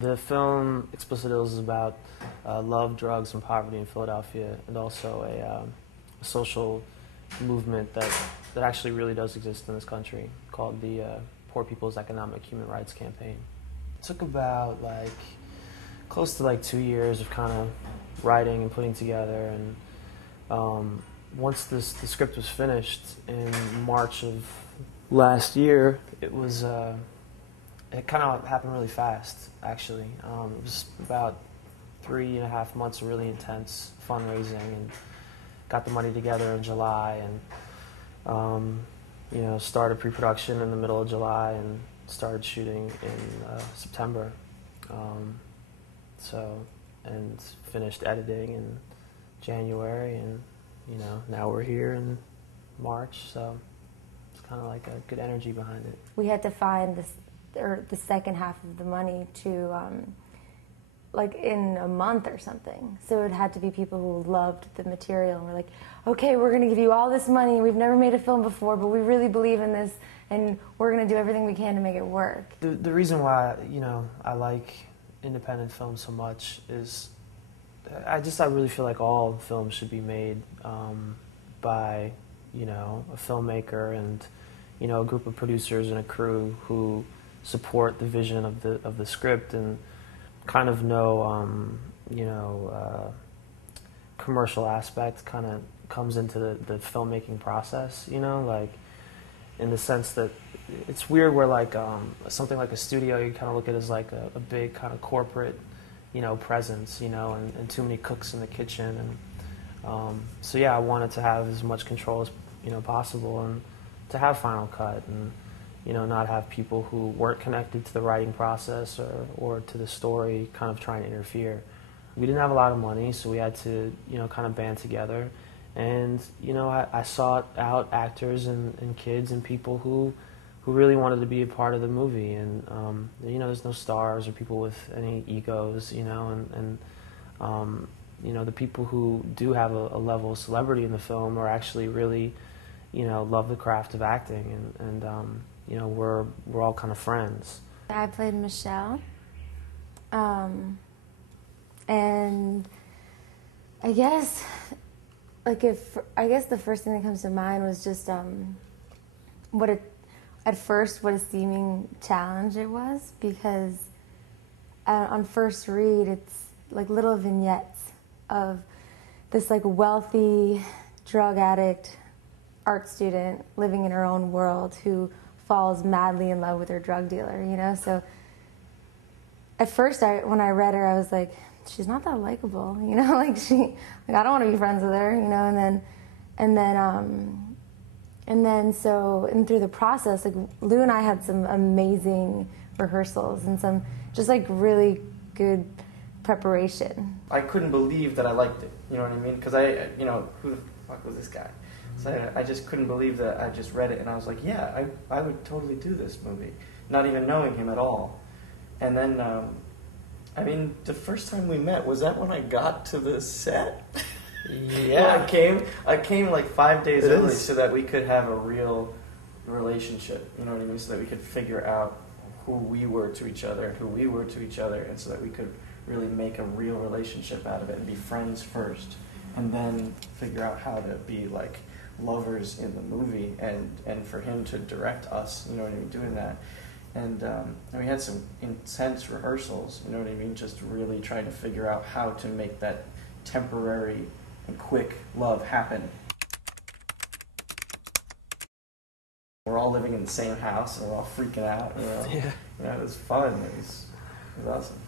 The film Explicit Ills is about love, drugs, and poverty in Philadelphia, and also a social movement that actually really does exist in this country called the Poor People's Economic Human Rights Campaign. It took about close to 2 years of kind of writing and putting together, and once the script was finished in March of last year, it kind of happened really fast, actually. It was about 3.5 months of really intense fundraising, and got the money together in July, and started pre-production in the middle of July, and started shooting in September. And finished editing in January, and now we're here in March, so it's kind of like a good energy behind it. We had to find the second half of the money to in a month or something. So it had to be people who loved the material and were like, okay, we're going to give you all this money. We've never made a film before, but we really believe in this, and we're going to do everything we can to make it work. The reason why I like independent film so much is I really feel like all films should be made by a filmmaker and a group of producers and a crew who support the vision of the script and kind of commercial aspect kind of comes into the filmmaking process, in the sense that it's weird where something like a studio you kind of look at as like a big kind of corporate presence, and too many cooks in the kitchen, and so yeah, I wanted to have as much control as possible, and to have final cut, and not have people who weren't connected to the writing process or to the story kind of trying to interfere. We didn't have a lot of money, so we had to kind of band together, and I sought out actors and kids and people who really wanted to be a part of the movie, and there's no stars or people with any egos, and the people who do have a level of celebrity in the film are actually really love the craft of acting, and we're all kind of friends. I played Michelle, and I guess the first thing that comes to mind was just what a seeming challenge it was, because on first read it's like little vignettes of this wealthy drug addict art student living in her own world who falls madly in love with her drug dealer, so at first when I read her I was like, she's not that likable, I don't want to be friends with her, and through the process, Lou and I had some amazing rehearsals and some just really good preparation. I couldn't believe that I liked it, you know what I mean? Because who the fuck was this guy? So I just couldn't believe that I just read it, and I was like, yeah, I would totally do this movie, not even knowing him at all. And then, the first time we met, was that when I got to the set? Yeah. I came 5 days early so that we could have a real relationship, you know what I mean? So that we could figure out who we were to each other and who we were to each other, and so that we could really make a real relationship out of it and be friends first, and then figure out how to be lovers in the movie, and for him to direct us, you know what I mean, doing that. And we had some intense rehearsals, you know what I mean, just really trying to figure out how to make that temporary and quick love happen. We're all living in the same house, and we're all freaking out, Yeah. It was fun. It was awesome.